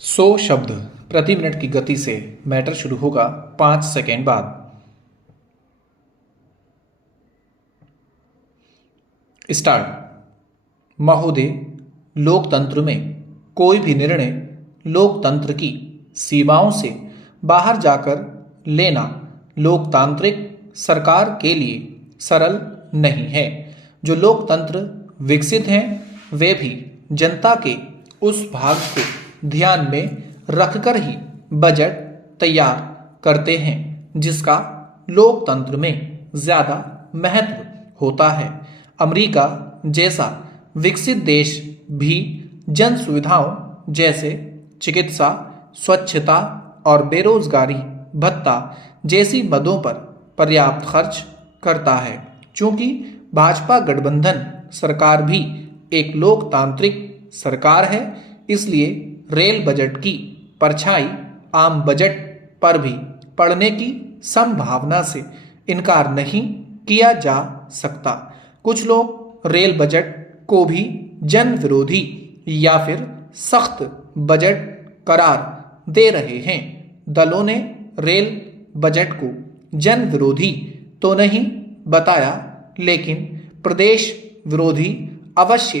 100 शब्द प्रति मिनट की गति से मैटर शुरू होगा 5 सेकेंड बाद। स्टार्ट। महोदय, लोकतंत्र में कोई भी निर्णय लोकतंत्र की सीमाओं से बाहर जाकर लेना लोकतांत्रिक सरकार के लिए सरल नहीं है। जो लोकतंत्र विकसित हैं वे भी जनता के उस भाग को ध्यान में रखकर ही बजट तैयार करते हैं जिसका लोकतंत्र में ज़्यादा महत्व होता है। अमेरिका जैसा विकसित देश भी जन सुविधाओं जैसे चिकित्सा, स्वच्छता और बेरोजगारी भत्ता जैसी मदों पर पर्याप्त खर्च करता है। चूंकि भाजपा गठबंधन सरकार भी एक लोकतांत्रिक सरकार है, इसलिए रेल बजट की परछाई आम बजट पर भी पड़ने की संभावना से इनकार नहीं किया जा सकता। कुछ लोग रेल बजट को भी जन विरोधी या फिर सख्त बजट करार दे रहे हैं। दलों ने रेल बजट को जन विरोधी तो नहीं बताया, लेकिन प्रदेश विरोधी अवश्य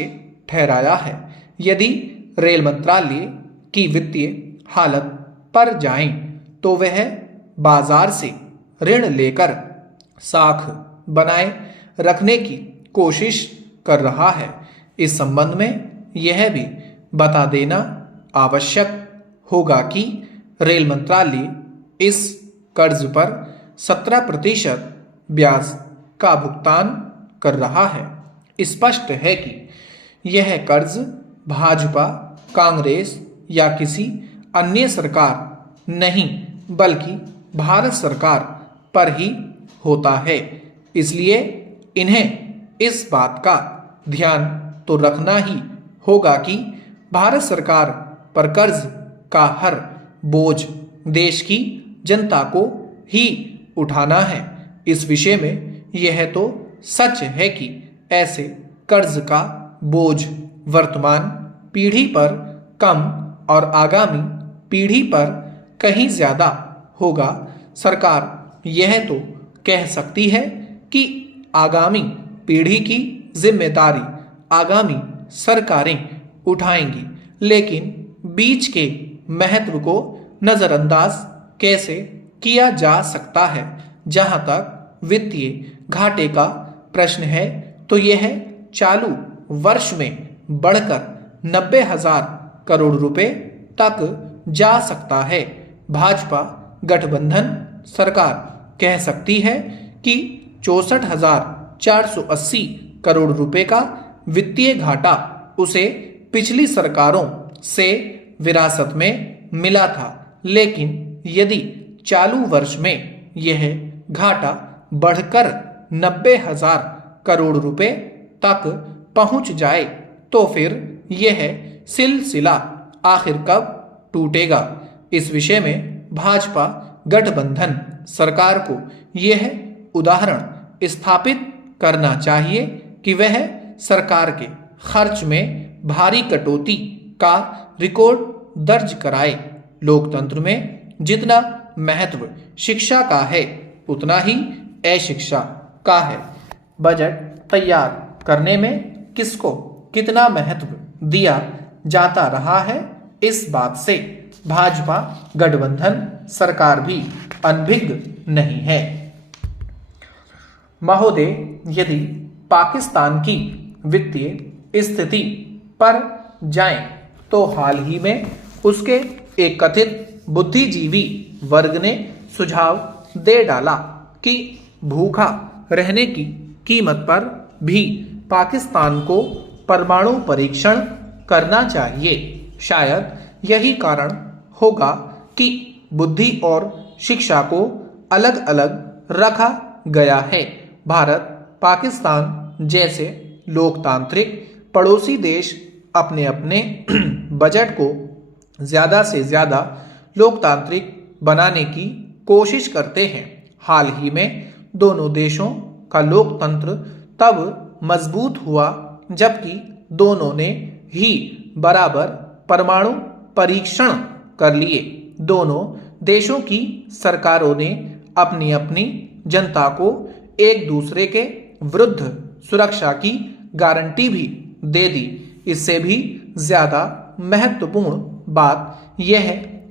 ठहराया है। यदि रेल मंत्रालय की वित्तीय हालत पर जाएं तो वह बाजार से ऋण लेकर साख बनाए रखने की कोशिश कर रहा है। इस संबंध में यह भी बता देना आवश्यक होगा कि रेल मंत्रालय इस कर्ज पर 17% ब्याज का भुगतान कर रहा है। स्पष्ट है कि यह कर्ज भाजपा, कांग्रेस या किसी अन्य सरकार नहीं बल्कि भारत सरकार पर ही होता है। इसलिए इन्हें इस बात का ध्यान तो रखना ही होगा कि भारत सरकार पर कर्ज का हर बोझ देश की जनता को ही उठाना है। इस विषय में यह तो सच है कि ऐसे कर्ज का बोझ वर्तमान पीढ़ी पर कम और आगामी पीढ़ी पर कहीं ज़्यादा होगा। सरकार यह तो कह सकती है कि आगामी पीढ़ी की जिम्मेदारी आगामी सरकारें उठाएंगी, लेकिन बीच के महत्व को नज़रअंदाज कैसे किया जा सकता है। जहां तक वित्तीय घाटे का प्रश्न है तो यह चालू वर्ष में बढ़कर 90,000 करोड़ रुपए तक जा सकता है। भाजपा गठबंधन सरकार कह सकती है कि 64,480 करोड़ रुपए का वित्तीय घाटा उसे पिछली सरकारों से विरासत में मिला था, लेकिन यदि चालू वर्ष में यह घाटा बढ़कर 90,000 करोड़ रुपए तक पहुंच जाए तो फिर यह सिलसिला आखिर कब टूटेगा। इस विषय में भाजपा गठबंधन सरकार को यह उदाहरण स्थापित करना चाहिए कि वह सरकार के खर्च में भारी कटौती का रिकॉर्ड दर्ज कराए। लोकतंत्र में जितना महत्व शिक्षा का है उतना ही अशिक्षा का है। बजट तैयार करने में किसको कितना महत्व दिया जाता रहा है, इस बात से भाजपा गठबंधन सरकार भी अनभिज्ञ नहीं है। महोदय, यदि पाकिस्तान की वित्तीय स्थिति पर जाएं तो हाल ही में उसके एक कथित बुद्धिजीवी वर्ग ने सुझाव दे डाला कि भूखा रहने की कीमत पर भी पाकिस्तान को परमाणु परीक्षण करना चाहिए। शायद यही कारण होगा कि बुद्धि और शिक्षा को अलग अलग रखा गया है। भारत पाकिस्तान जैसे लोकतांत्रिक पड़ोसी देश अपने अपने बजट को ज़्यादा से ज़्यादा लोकतांत्रिक बनाने की कोशिश करते हैं। हाल ही में दोनों देशों का लोकतंत्र तब मजबूत हुआ जबकि दोनों ने ही बराबर परमाणु परीक्षण कर लिए। दोनों देशों की सरकारों ने अपनी अपनी जनता को एक दूसरे के विरुद्ध सुरक्षा की गारंटी भी दे दी। इससे भी ज्यादा महत्वपूर्ण बात यह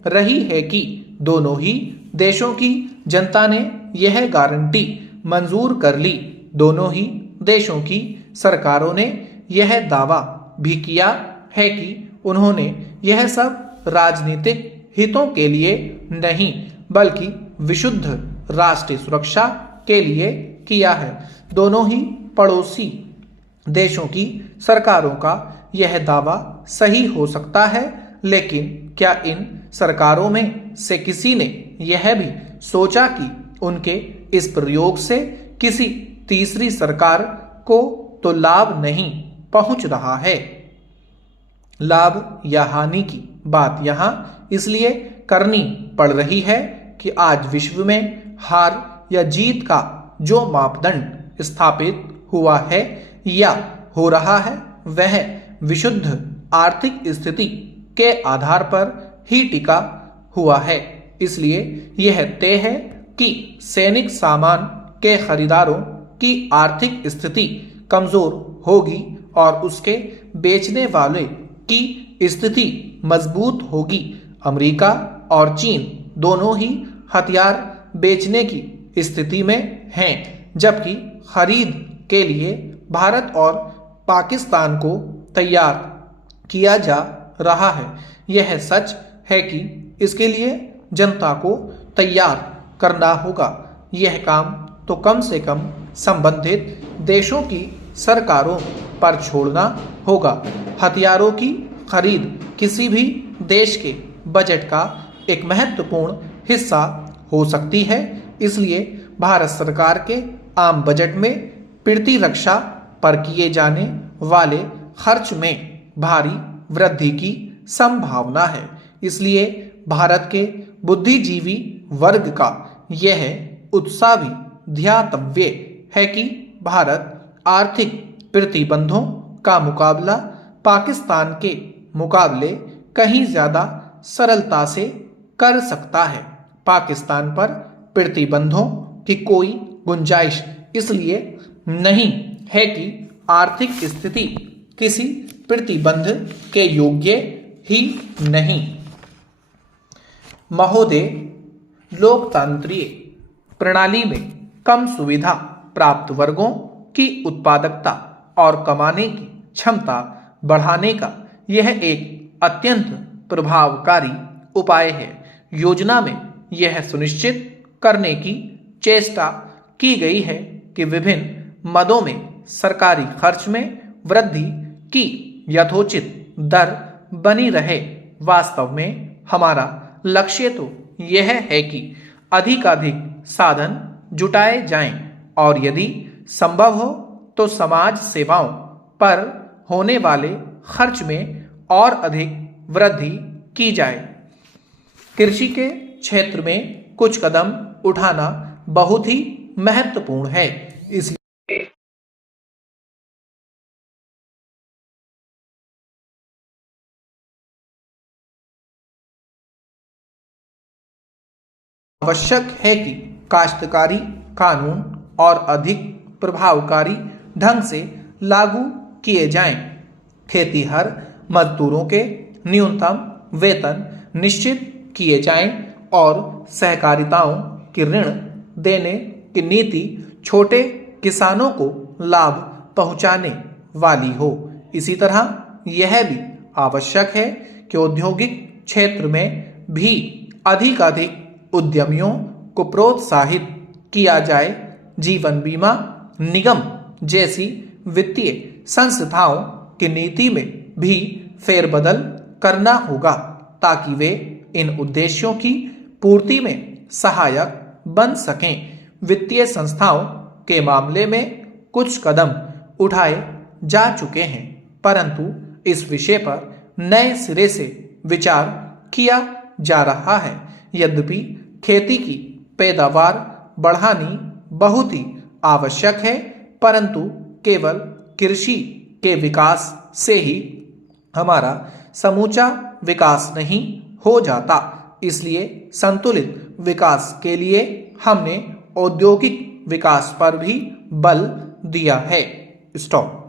रही है कि दोनों ही देशों की जनता ने यह गारंटी मंजूर कर ली। दोनों ही देशों की सरकारों ने यह दावा भी किया है कि उन्होंने यह सब राजनीतिक हितों के लिए नहीं बल्कि विशुद्ध राष्ट्रीय सुरक्षा के लिए किया है। दोनों ही पड़ोसी देशों की सरकारों का यह दावा सही हो सकता है, लेकिन क्या इन सरकारों में से किसी ने यह भी सोचा कि उनके इस प्रयोग से किसी तीसरी सरकार को तो लाभ नहीं पहुंच रहा है। लाभ या हानि की बात यहां इसलिए करनी पड़ रही है कि आज विश्व में हार या जीत का जो मापदंड स्थापित हुआ है या हो रहा है वह विशुद्ध आर्थिक स्थिति के आधार पर ही टिका हुआ है। इसलिए यह तय है कि सैनिक सामान के खरीदारों की आर्थिक स्थिति कमजोर होगी और उसके बेचने वाले की स्थिति मजबूत होगी। अमेरिका और चीन दोनों ही हथियार बेचने की स्थिति में हैं, जबकि खरीद के लिए भारत और पाकिस्तान को तैयार किया जा रहा है। यह सच है कि इसके लिए जनता को तैयार करना होगा। यह काम तो कम से कम संबंधित देशों की सरकारों पर छोड़ना होगा। हथियारों की खरीद किसी भी देश के बजट का एक महत्वपूर्ण हिस्सा हो सकती है। इसलिए भारत सरकार के आम बजट में प्रतिरक्षा पर किए जाने वाले खर्च में भारी वृद्धि की संभावना है। इसलिए भारत के बुद्धिजीवी वर्ग का यह उत्साह भी ध्यातव्य है कि भारत आर्थिक प्रतिबंधों का मुकाबला पाकिस्तान के मुकाबले कहीं ज्यादा सरलता से कर सकता है। पाकिस्तान पर प्रतिबंधों की कोई गुंजाइश इसलिए नहीं है कि आर्थिक स्थिति किसी प्रतिबंध के योग्य ही नहीं। महोदय, लोकतंत्रीय प्रणाली में कम सुविधा प्राप्त वर्गों की उत्पादकता और कमाने की क्षमता बढ़ाने का यह एक अत्यंत प्रभावकारी उपाय है। योजना में यह सुनिश्चित करने की चेष्टा की गई है कि विभिन्न मदों में सरकारी खर्च में वृद्धि की यथोचित दर बनी रहे। वास्तव में हमारा लक्ष्य तो यह है कि अधिकाधिक साधन जुटाए जाएं और यदि संभव हो तो समाज सेवाओं पर होने वाले खर्च में और अधिक वृद्धि की जाए। कृषि के क्षेत्र में कुछ कदम उठाना बहुत ही महत्वपूर्ण है। इसलिए आवश्यक है कि काश्तकारी कानून और अधिक प्रभावकारी ढंग से लागू किए जाएं। खेतीहर मजदूरों के न्यूनतम वेतन निश्चित किए जाएं और सहकारिताओं की ऋण देने की नीति छोटे किसानों को लाभ पहुंचाने वाली हो। इसी तरह यह भी आवश्यक है कि औद्योगिक क्षेत्र में भी अधिक उद्यमियों को प्रोत्साहित किया जाए। जीवन बीमा निगम जैसी वित्तीय संस्थाओं की नीति में भी फेरबदल करना होगा ताकि वे इन उद्देश्यों की पूर्ति में सहायक बन सकें। वित्तीय संस्थाओं के मामले में कुछ कदम उठाए जा चुके हैं, परंतु इस विषय पर नए सिरे से विचार किया जा रहा है। यद्यपि खेती की पैदावार बढ़ानी बहुत ही आवश्यक है, परंतु केवल कृषि के विकास से ही हमारा समूचा विकास नहीं हो जाता। इसलिए संतुलित विकास के लिए हमने औद्योगिक विकास पर भी बल दिया है। स्टॉप।